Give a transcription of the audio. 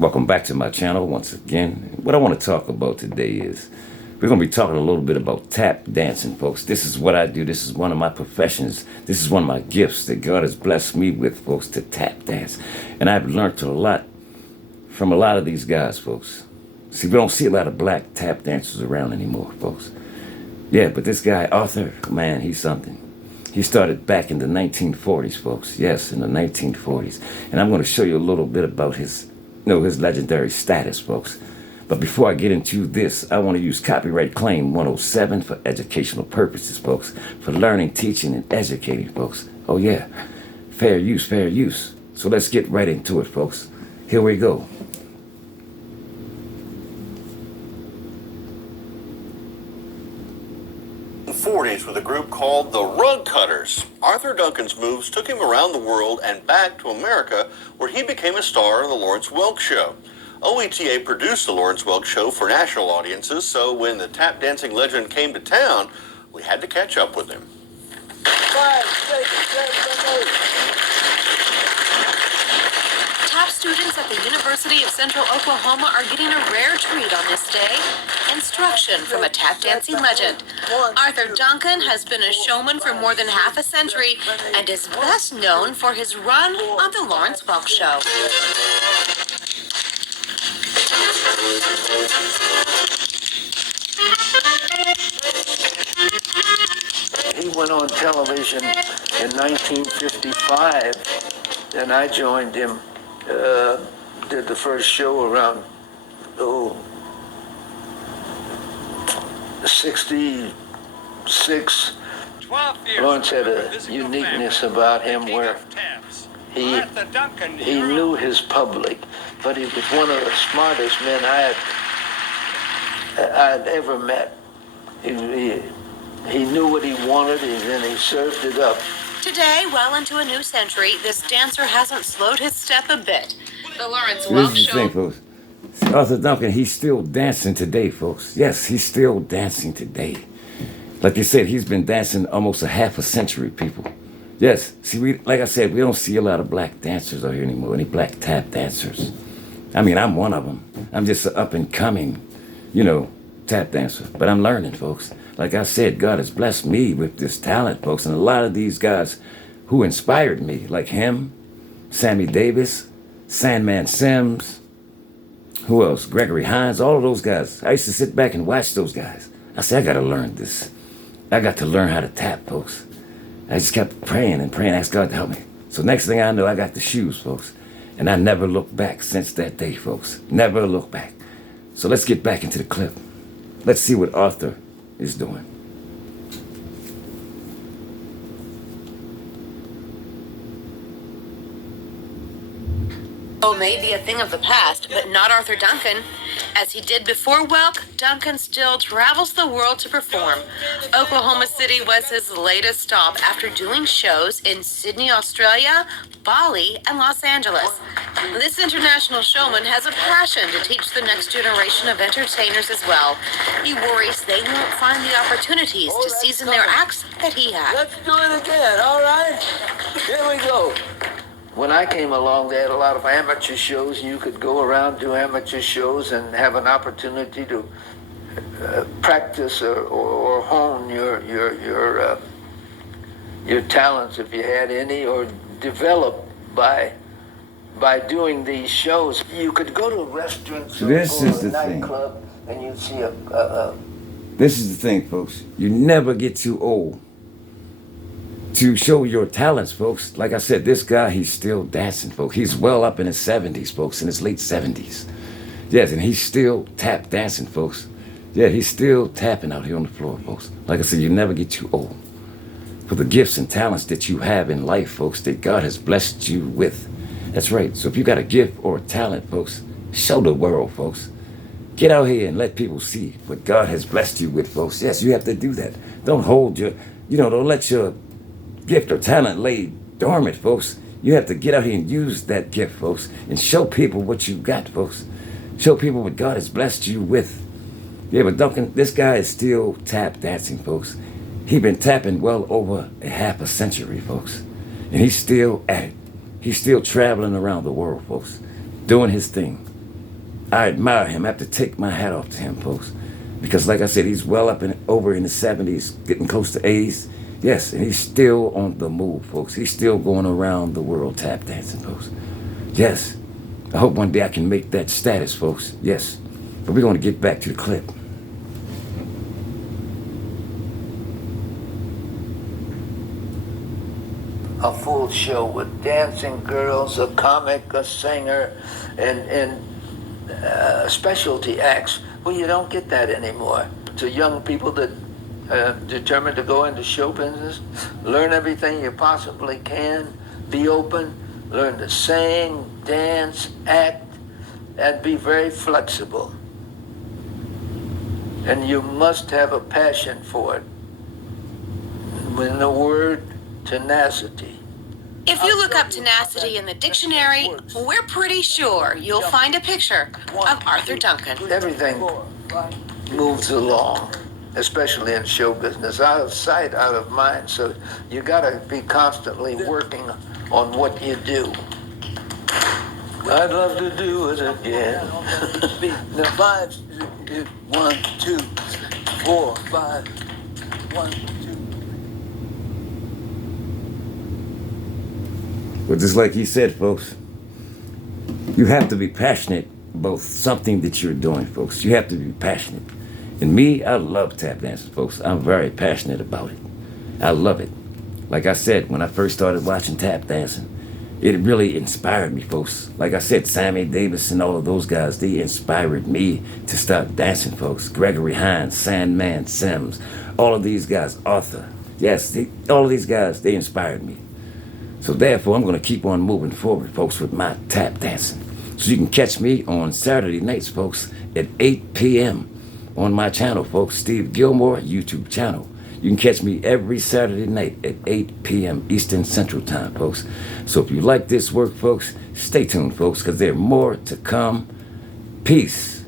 Welcome back to my channel once again. What I want to talk about today is we're going to be talking a little bit about tap dancing, folks. This is what I do. This is one of my professions. This is one of my gifts that God has blessed me with, folks, to tap dance. And I've learned a lot from a lot of these guys, folks. See, we don't see a lot of black tap dancers around anymore, folks. Yeah, but this guy, Arthur, man, he's something. He started back in the 1940s, folks. Yes, in the 1940s. And I'm going to show you a little bit about his legendary status, folks. But before I get into this, I want to use copyright claim 107 for educational purposes, folks. For learning, teaching, and educating, folks. Oh yeah, fair use, fair use. So let's get right into it, folks. Here we go. In the 40s with a group called the Rug Cutters. Arthur Duncan's moves took him around the world and back to America, where he became a star in the Lawrence Welk Show. OETA produced the Lawrence Welk Show for national audiences, so when the tap dancing legend came to town, we had to catch up with him. 5, 6, 7, 8. Tap students at the University of Central Oklahoma are getting a rare treat on this day. Instruction from a tap dancing legend. Arthur Duncan has been a showman for more than half a century and is best known for his run on the Lawrence Welk Show. He went on television in 1955, and I joined him. Did the first show around 66. Lawrence had a uniqueness about him where he knew his public, but he was one of the smartest men I'd ever met. He knew what he wanted, and then he served it up. Today, well into a new century, this dancer hasn't slowed his step a bit. The Lawrence Welk This is the thing, Show. folks. See, Arthur Duncan, he's still dancing today, folks. Yes, he's still dancing today. Like you said, he's been dancing almost a half a century, people. Yes, see, like I said, we don't see a lot of black dancers out here anymore, any black tap dancers. I mean, I'm one of them. I'm just an up-and-coming, tap dancer. But I'm learning, folks. Like I said, God has blessed me with this talent, folks. And a lot of these guys who inspired me, like him, Sammy Davis, Sandman Sims, who else? Gregory Hines, all of those guys. I used to sit back and watch those guys. I said, I got to learn this. I got to learn how to tap, folks. I just kept praying and praying, asked God to help me. So next thing I know, I got the shoes, folks. And I never looked back since that day, folks. Never looked back. So let's get back into the clip. Let's see what Arthur is doing. May be a thing of the past, but not Arthur Duncan. As he did before Welk, Duncan still travels the world to perform. Oklahoma City was his latest stop after doing shows in Sydney, Australia, Bali, and Los Angeles. This international showman has a passion to teach the next generation of entertainers as well. He worries they won't find the opportunities to season their acts that he has. Let's do it again, all right? Here we go. When I came along, they had a lot of amateur shows. You could go around, do amateur shows, and have an opportunity to practice or hone your talents, if you had any, or develop by doing these shows. You could go to restaurants or go to a nightclub, and you'd see This is the thing, folks. You never get too old to show your talents, folks. Like I said, this guy, he's still dancing, folks. He's well up in his 70s, folks, in his late 70s. Yes, and he's still tap dancing, folks. Yeah, he's still tapping out here on the floor, folks. Like I said, you never get too old for the gifts and talents that you have in life, folks, that God has blessed you with. That's right. So if you got a gift or a talent, folks, show the world, folks. Get out here and let people see what God has blessed you with, folks. Yes, you have to do that. Don't hold don't let your gift or talent lay dormant, folks. You have to get out here and use that gift, folks, and show people what you got, folks. Show people what God has blessed you with. Yeah, but Duncan, this guy is still tap dancing, folks. He's been tapping well over a half a century, folks. And he's still at it. He's still traveling around the world, folks, doing his thing. I admire him. I have to take my hat off to him, folks. Because like I said, he's well up and over in the 70s, getting close to 80s. Yes, and he's still on the move, folks. He's still going around the world tap dancing, folks. Yes. I hope one day I can make that status, folks. Yes. But we're going to get back to the clip. A full show with dancing girls, a comic, a singer, and specialty acts. Well, you don't get that anymore. So young people that determined to go into show business, learn everything you possibly can, be open, learn to sing, dance, act, and be very flexible. And you must have a passion for it. In the word, tenacity. If you look up tenacity in the dictionary, we're pretty sure you'll find a picture of Arthur Duncan. Everything moves along, especially in show business, out of sight, out of mind. So you got to be constantly working on what you do. I'd love to do it again. The 5, 1, 2, 4, 5, 1, 2. But just like he said, folks, you have to be passionate about something that you're doing, folks. You have to be passionate. And me, I love tap dancing, folks. I'm very passionate about it. I love it. Like I said, when I first started watching tap dancing, it really inspired me, folks. Like I said, Sammy Davis and all of those guys, they inspired me to start dancing, folks. Gregory Hines, Sandman Sims, all of these guys, Arthur. Yes, all of these guys, they inspired me. So therefore, I'm going to keep on moving forward, folks, with my tap dancing. So you can catch me on Saturday nights, folks, at 8 p.m. on my channel, folks, Steve Gilmore YouTube channel. You can catch me every Saturday night at 8 p.m. Eastern Central Time, folks. So if you like this work, folks, stay tuned, folks, because there's more to come. Peace.